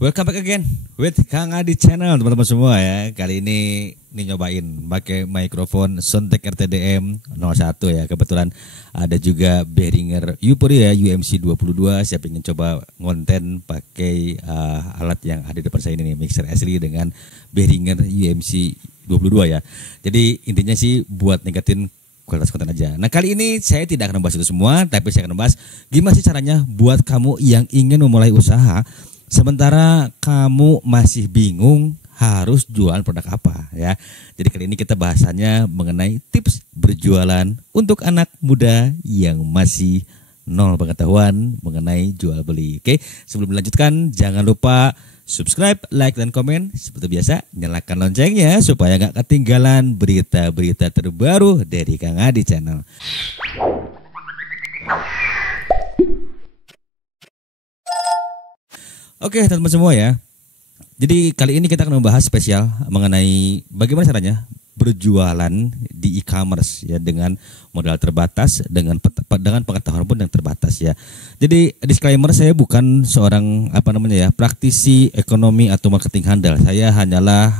Welcome back again with Kang Adi Channel teman-teman semua ya. Kali ini nyobain pakai mikrofon Soundtek RTDM 01 ya. Kebetulan ada juga Behringer Euphoria UMC 22. Siapa ingin coba ngonten pakai alat yang ada di depan saya ini nih, mixer asli dengan Behringer UMC 22 ya. Jadi intinya sih buat ningkatin kualitas konten aja. Nah kali ini saya tidak akan membahas itu semua, tapi saya akan membahas gimana sih caranya buat kamu yang ingin memulai usaha sementara kamu masih bingung harus jualan produk apa ya. Jadi kali ini kita bahasannya mengenai tips berjualan untuk anak muda yang masih nol pengetahuan mengenai jual beli. Oke, sebelum dilanjutkan jangan lupa subscribe, like, dan komen. Seperti biasa nyalakan loncengnya supaya gak ketinggalan berita-berita terbaru dari Kang Adi Channel. Oke teman-teman semua ya. Jadi kali ini kita akan membahas spesial mengenai bagaimana caranya berjualan di e-commerce ya dengan modal terbatas, dengan pengetahuan pun yang terbatas ya. Jadi disclaimer, saya bukan seorang praktisi ekonomi atau marketing handal. Saya hanyalah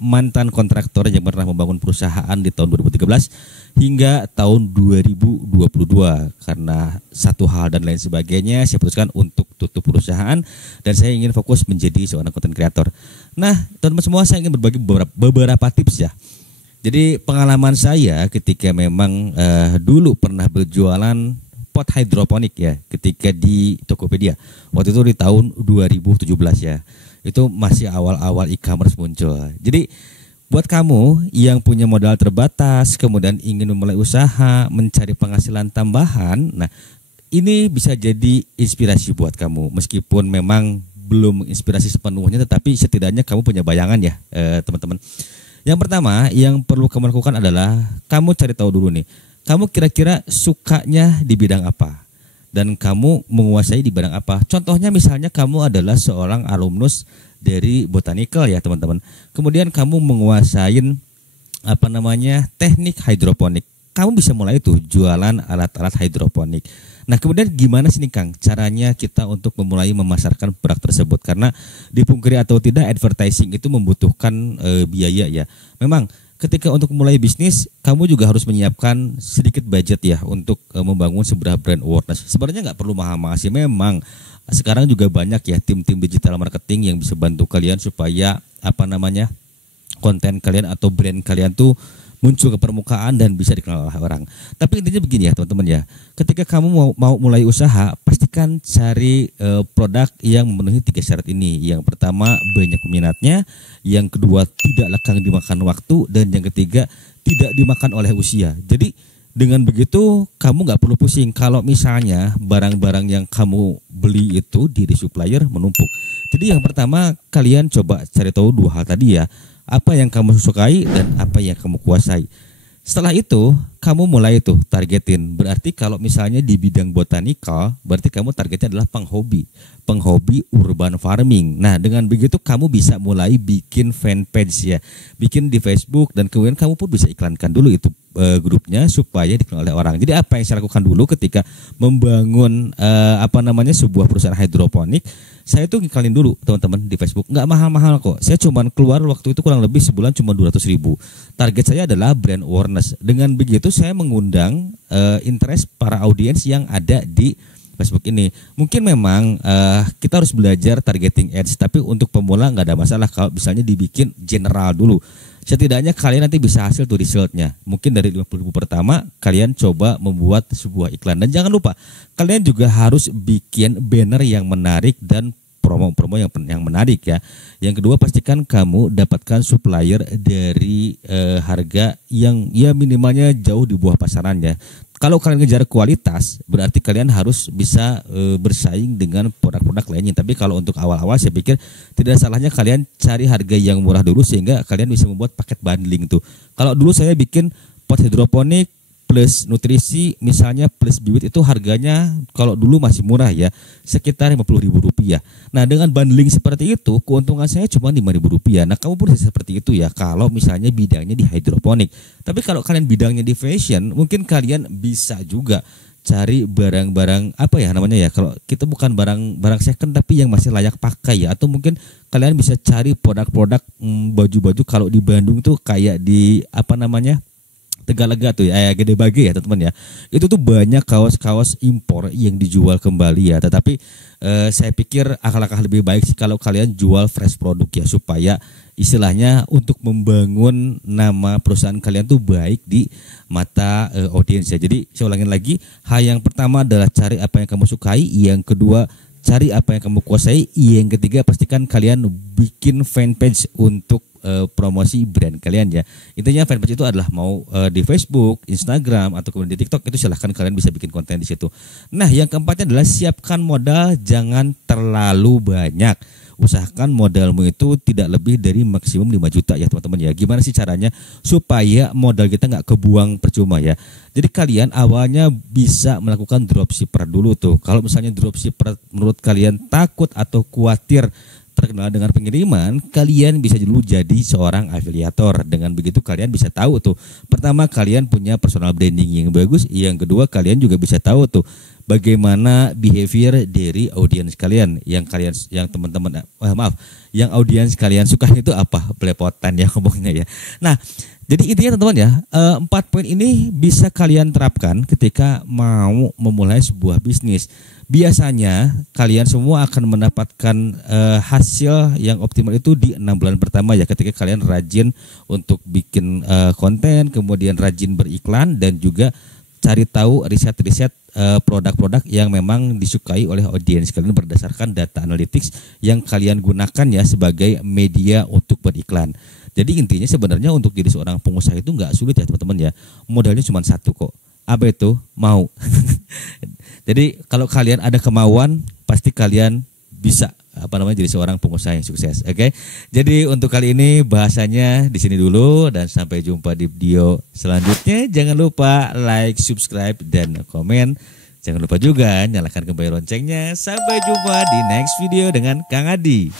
mantan kontraktor yang pernah membangun perusahaan di tahun 2013 hingga tahun 2022. Karena satu hal dan lain sebagainya saya putuskan untuk tutup perusahaan dan saya ingin fokus menjadi seorang content creator. Nah, teman-teman semua, saya ingin berbagi beberapa tips ya. Jadi pengalaman saya ketika memang dulu pernah berjualan pot hidroponik ya, ketika di Tokopedia. Waktu itu di tahun 2017 ya. Itu masih awal-awal e-commerce muncul. Jadi buat kamu yang punya modal terbatas, kemudian ingin memulai usaha, mencari penghasilan tambahan, nah ini bisa jadi inspirasi buat kamu. Meskipun memang belum inspirasi sepenuhnya, tetapi setidaknya kamu punya bayangan ya teman-teman. Yang pertama yang perlu kamu lakukan adalah kamu cari tahu dulu nih, kamu kira-kira sukanya di bidang apa dan kamu menguasai di bidang apa. Contohnya misalnya kamu adalah seorang alumnus dari botanical ya teman-teman. Kemudian kamu menguasai teknik hidroponik. Kamu bisa mulai tuh jualan alat-alat hidroponik. Nah kemudian gimana sih nih Kang caranya kita untuk memulai memasarkan produk tersebut? Karena dipungkiri atau tidak, advertising itu membutuhkan biaya ya. Memang ketika untuk memulai bisnis kamu juga harus menyiapkan sedikit budget ya untuk membangun sebuah brand awareness. Sebenarnya nggak perlu mahal-mahal sih. Memang sekarang juga banyak ya tim-tim digital marketing yang bisa bantu kalian supaya konten kalian atau brand kalian tuh muncul ke permukaan dan bisa dikenal oleh orang. Tapi intinya begini ya teman-teman ya, ketika kamu mau mulai usaha, pastikan cari produk yang memenuhi 3 syarat ini. Yang pertama banyak peminatnya, yang kedua tidak lekang dimakan waktu, dan yang ketiga tidak dimakan oleh usia. Jadi dengan begitu kamu nggak perlu pusing kalau misalnya barang-barang yang kamu beli itu di supplier menumpuk. Jadi yang pertama kalian coba cari tahu 2 hal tadi ya. Apa yang kamu sukai dan apa yang kamu kuasai. Setelah itu kamu mulai tuh targetin. Berarti kalau misalnya di bidang botanikal, berarti kamu targetnya adalah penghobi urban farming. Nah dengan begitu kamu bisa mulai bikin fanpage ya, bikin di Facebook, dan kemudian kamu pun bisa iklankan dulu itu grupnya supaya dikenal oleh orang. Jadi apa yang saya lakukan dulu ketika membangun sebuah perusahaan hidroponik, saya tuh ngiklanin dulu teman-teman di Facebook. Nggak mahal-mahal kok. Saya cuma keluar waktu itu kurang lebih sebulan cuma 200.000. Target saya adalah brand awareness. Dengan begitu saya mengundang interest para audiens yang ada di Facebook ini. Mungkin memang kita harus belajar targeting ads, tapi untuk pemula nggak ada masalah kalau misalnya dibikin general dulu. Setidaknya kalian nanti bisa hasil tuh resultnya. Mungkin dari 50.000 pertama kalian coba membuat sebuah iklan. Dan jangan lupa kalian juga harus bikin banner yang menarik dan promo-promo yang menarik ya. Yang kedua, pastikan kamu dapatkan supplier dari harga yang ya minimalnya jauh di bawah pasarannya. Kalau kalian ngejar kualitas, berarti kalian harus bisa bersaing dengan produk-produk lainnya. Tapi kalau untuk awal-awal saya pikir tidak salahnya kalian cari harga yang murah dulu sehingga kalian bisa membuat paket bundling tuh. Kalau dulu saya bikin pot hidroponik plus nutrisi misalnya plus bibit itu harganya kalau dulu masih murah ya, sekitar Rp50.000. Nah dengan bundling seperti itu keuntungan saya cuma Rp5.000. Nah kamu pun bisa seperti itu ya kalau misalnya bidangnya di hidroponik. Tapi kalau kalian bidangnya di fashion, mungkin kalian bisa juga cari barang-barang apa ya namanya ya, kalau kita bukan barang second tapi yang masih layak pakai ya, atau mungkin kalian bisa cari produk-produk baju-baju. Kalau di Bandung tuh kayak di apa namanya, Tegalega tuh ya, Gede Bage ya teman-teman ya. Itu tuh banyak kaos-kaos impor yang dijual kembali ya. Tetapi saya pikir akal-akal lebih baik sih kalau kalian jual fresh produk ya, supaya istilahnya untuk membangun nama perusahaan kalian tuh baik di mata audiens ya. Jadi saya ulangin lagi, hal yang pertama adalah cari apa yang kamu sukai, yang kedua cari apa yang kamu kuasai, yang ketiga pastikan kalian bikin fanpage untuk promosi brand kalian ya. Intinya fanpage itu adalah mau di Facebook, Instagram, atau kemudian di TikTok, itu silahkan kalian bisa bikin konten di situ. Nah, yang keempatnya adalah siapkan modal, jangan terlalu banyak. Usahakan modalmu itu tidak lebih dari maksimum 5 juta ya teman-teman ya. Gimana sih caranya supaya modal kita nggak kebuang percuma ya? Jadi kalian awalnya bisa melakukan dropshipper dulu tuh. Kalau misalnya dropshipper menurut kalian takut atau khawatir terkenal dengan pengiriman, kalian bisa dulu jadi seorang afiliator. Dengan begitu kalian bisa tahu tuh, pertama kalian punya personal branding yang bagus, yang kedua kalian juga bisa tahu tuh bagaimana behavior dari audiens kalian, yang teman-teman yang audiens kalian suka itu apa, belepotan ya ngomongnya ya. Nah, jadi intinya teman-teman ya, 4 poin ini bisa kalian terapkan ketika mau memulai sebuah bisnis. Biasanya kalian semua akan mendapatkan hasil yang optimal itu di 6 bulan pertama ya, ketika kalian rajin untuk bikin konten, kemudian rajin beriklan, dan juga cari tahu riset-riset produk-produk yang memang disukai oleh audiens kalian berdasarkan data analytics yang kalian gunakan ya sebagai media untuk beriklan. Jadi intinya sebenarnya untuk jadi seorang pengusaha itu nggak sulit ya teman-teman ya, modalnya cuma satu kok. Apa itu? Mau. Jadi kalau kalian ada kemauan, pasti kalian bisa jadi seorang pengusaha yang sukses. Oke. Jadi untuk kali ini bahasanya di sini dulu, dan sampai jumpa di video selanjutnya. Jangan lupa like, subscribe, dan komen. Jangan lupa juga nyalakan kembali loncengnya. Sampai jumpa di next video dengan Kang Adi.